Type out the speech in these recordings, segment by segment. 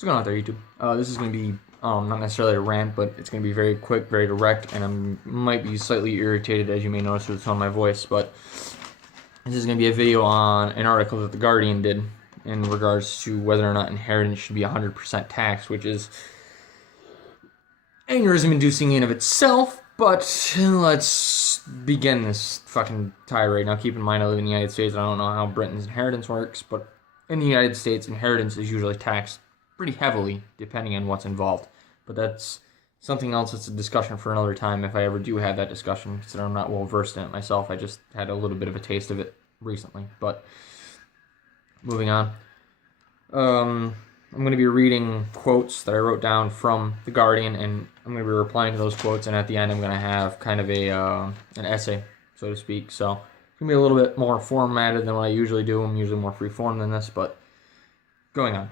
What's going on there, YouTube? This is going to be not necessarily a rant, but it's going to be very quick, very direct, and I might be slightly irritated, as you may notice with the tone of my voice, but this is going to be a video on an article that The Guardian did in regards to whether or not inheritance should be 100% taxed, which is aneurysm-inducing in of itself, but let's begin this fucking tirade. Now, keep in mind, I live in the United States. I don't know how Britain's inheritance works, but in the United States, inheritance is usually taxed pretty heavily, depending on what's involved. But that's something else. It's a discussion for another time if I ever do have that discussion, because I'm not well versed in it myself. I just had a little bit of a taste of it recently. But moving on. I'm going to be reading quotes that I wrote down from The Guardian, and I'm going to be replying to those quotes, and at the end I'm going to have kind of an essay, so to speak. So it's going to be a little bit more formatted than what I usually do. I'm usually more free-form than this, but going on.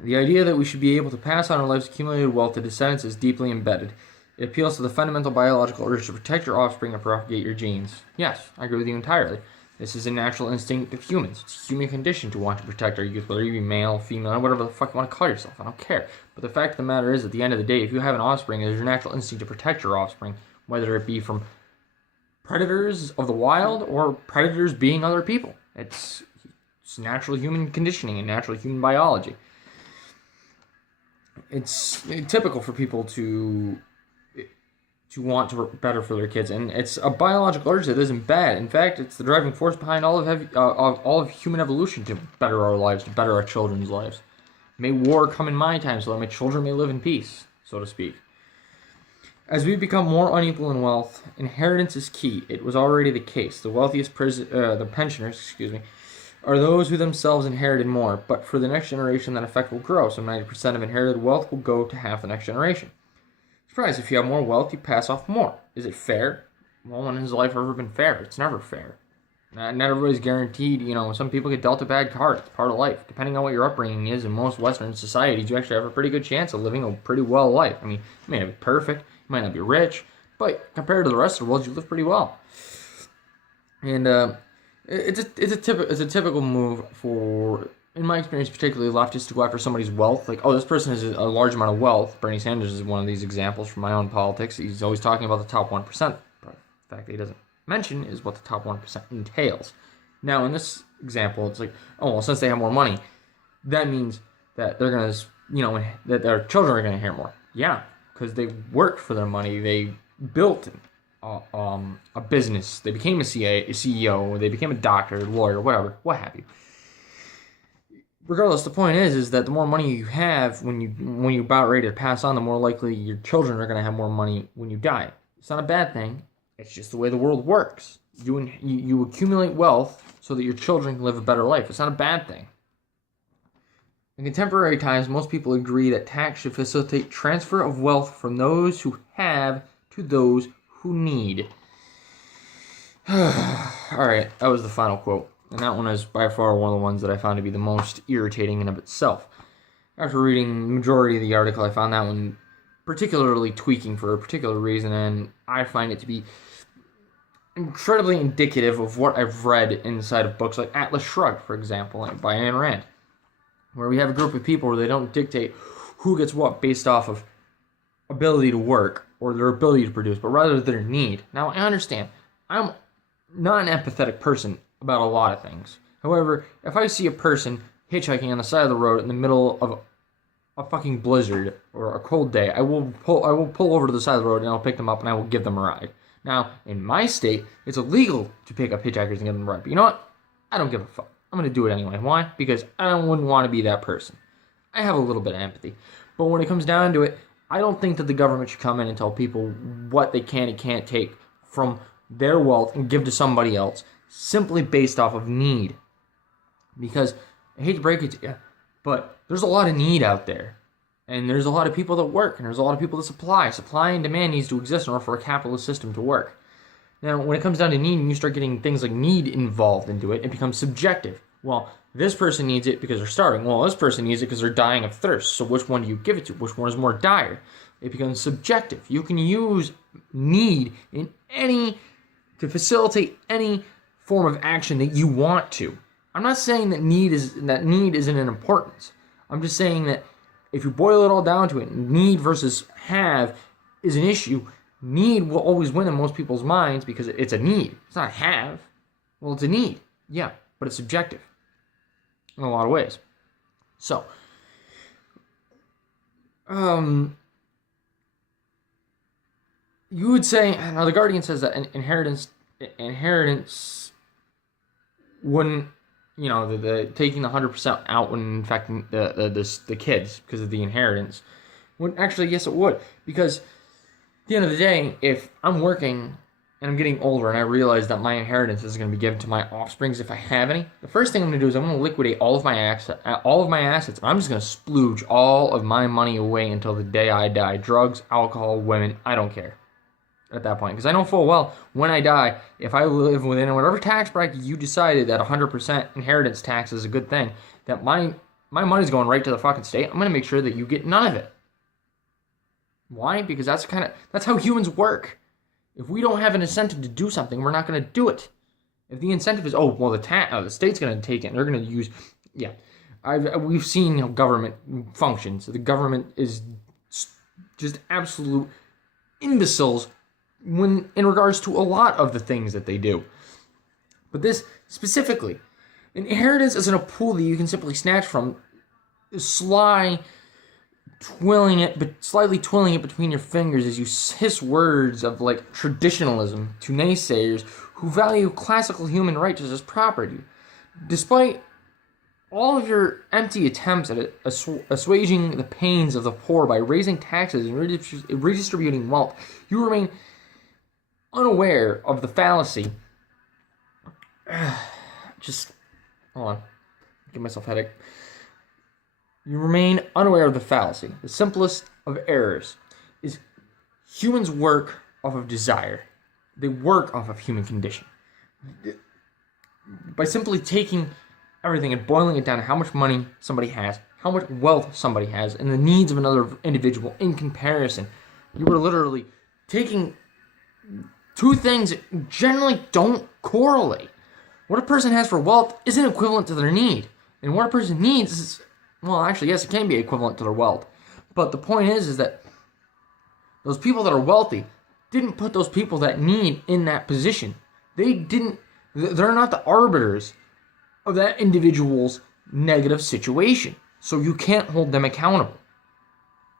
The idea that we should be able to pass on our life's accumulated wealth to descendants is deeply embedded. It appeals to the fundamental biological urge to protect your offspring and propagate your genes. Yes, I agree with you entirely. This is a natural instinct of humans. It's a human condition to want to protect our youth, whether you be male, female, whatever the fuck you want to call yourself. I don't care. But the fact of the matter is, at the end of the day, if you have an offspring, it is your natural instinct to protect your offspring, whether it be from predators of the wild or predators being other people. It's natural human conditioning and natural human biology. It's typical for people to want to better for their kids, and it's a biological urge that isn't bad. In fact, it's the driving force behind all of human evolution to better our lives, to better our children's lives. May war come in my time so that my children may live in peace, so to speak. As we become more unequal in wealth, inheritance is key. It was already the case. The wealthiest the pensioners, are those who themselves inherited more, but for the next generation that effect will grow, so 90% of inherited wealth will go to half the next generation. Surprise, if you have more wealth, you pass off more. Is it fair? Well, when has life ever been fair? It's never fair. Not everybody's guaranteed, some people get dealt a bad card. It's part of life. Depending on what your upbringing is, in most Western societies, you actually have a pretty good chance of living a pretty well life. I mean, you may not be perfect, you might not be rich, but compared to the rest of the world, you live pretty well. And it's a typical move for, in my experience, particularly leftists to go after somebody's wealth. Like, oh, this person has a large amount of wealth. Bernie Sanders is one of these examples from my own politics. He's always talking about the top 1%. But the fact that he doesn't mention is what the top 1% entails. Now, in this example, it's like, oh, well, since they have more money, that means that they're going to, that their children are going to inherit more. Yeah, because they worked for their money. They built a business. They became a CEO. They became a doctor, lawyer, whatever, what have you. Regardless, the point is that the more money you have when you about ready to pass on, the more likely your children are going to have more money when you die. It's not a bad thing. It's just the way the world works. You accumulate wealth so that your children can live a better life. It's not a bad thing. In contemporary times, most people agree that tax should facilitate transfer of wealth from those who have to those who need. Alright, that was the final quote. And that one is by far one of the ones that I found to be the most irritating in of itself. After reading the majority of the article, I found that one particularly tweaking for a particular reason, and I find it to be incredibly indicative of what I've read inside of books like Atlas Shrugged, for example, by Ayn Rand, where we have a group of people where they don't dictate who gets what based off of ability to work or their ability to produce, but rather their need. Now, I understand. I'm not an empathetic person about a lot of things. However, if I see a person hitchhiking on the side of the road in the middle of a fucking blizzard or a cold day, I will pull over to the side of the road and I'll pick them up and I will give them a ride. Now, in my state, it's illegal to pick up hitchhikers and give them a ride. But you know what? I don't give a fuck. I'm going to do it anyway. Why? Because I wouldn't want to be that person. I have a little bit of empathy. But when it comes down to it, I don't think that the government should come in and tell people what they can and can't take from their wealth and give to somebody else simply based off of need. Because, I hate to break it to you, but there's a lot of need out there. And there's a lot of people that work, and there's a lot of people that supply. Supply and demand needs to exist in order for a capitalist system to work. Now, when it comes down to need, and you start getting things like need involved into it, it becomes subjective. Well, this person needs it because they're starving. Well, this person needs it because they're dying of thirst. So which one do you give it to? Which one is more dire? It becomes subjective. You can use need to facilitate any form of action that you want to. I'm not saying that need isn't an importance. I'm just saying that if you boil it all down to it, need versus have is an issue. Need will always win in most people's minds because it's a need. It's not a have. Well, it's a need. Yeah, but it's subjective in a lot of ways. So, you would say, now the Guardian says that inheritance wouldn't, the taking the 100% out wouldn't affect the kids because of the inheritance. Wouldn't actually, yes, it would, because at the end of the day, if I'm working and I'm getting older and I realize that my inheritance is going to be given to my offsprings if I have any, the first thing I'm going to do is I'm going to liquidate all of my assets, and I'm just going to splooge all of my money away until the day I die. Drugs, alcohol, women, I don't care at that point. Because I know full well, when I die, if I live within whatever tax bracket you decided that 100% inheritance tax is a good thing, that my money's going right to the fucking state, I'm going to make sure that you get none of it. Why? Because that's how humans work. If we don't have an incentive to do something, we're not going to do it. If the incentive is, the state's going to take it, and they're going to use, we've seen how government functions. The government is just absolute imbeciles in regards to a lot of the things that they do. But this specifically, inheritance isn't a pool that you can simply snatch from, slyly twirling it between your fingers as you hiss words of like traditionalism to naysayers who value classical human rights as property. Despite all of your empty attempts at assuaging the pains of the poor by raising taxes and redistributing wealth, you remain unaware of the fallacy. Just hold on, give myself a headache. You remain unaware of the fallacy. The simplest of errors is humans work off of desire. They work off of human condition. By simply taking everything and boiling it down to how much money somebody has, how much wealth somebody has, and the needs of another individual in comparison, you are literally taking two things that generally don't correlate. What a person has for wealth isn't equivalent to their need. And what a person needs is, well, actually, yes, it can be equivalent to their wealth. But the point is that those people that are wealthy didn't put those people that need in that position. They're not the arbiters of that individual's negative situation. So you can't hold them accountable.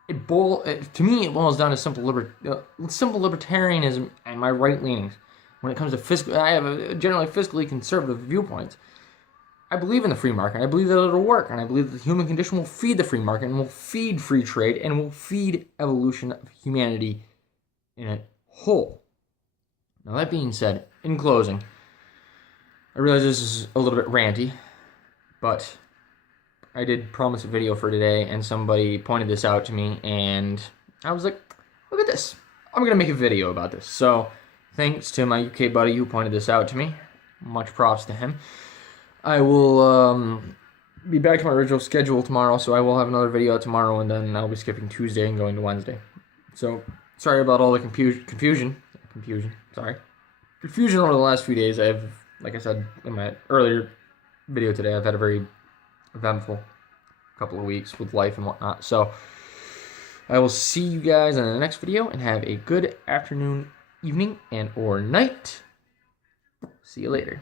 To me, it boils down to simple libertarianism and my right leanings. When it comes to I have a generally fiscally conservative viewpoint. I believe in the free market. I believe that it'll work, and I believe that the human condition will feed the free market, and will feed free trade, and will feed evolution of humanity in a whole. Now, that being said, in closing, I realize this is a little bit ranty, but I did promise a video for today, and somebody pointed this out to me, and I was like, look at this. I'm going to make a video about this. So, thanks to my UK buddy who pointed this out to me. Much props to him. I will be back to my original schedule tomorrow, so I will have another video tomorrow, and then I'll be skipping Tuesday and going to Wednesday. So, sorry about all the confusion over the last few days. Like I said in my earlier video today, I've had a very eventful couple of weeks with life and whatnot. So, I will see you guys in the next video, and have a good afternoon, evening, and or night. See you later.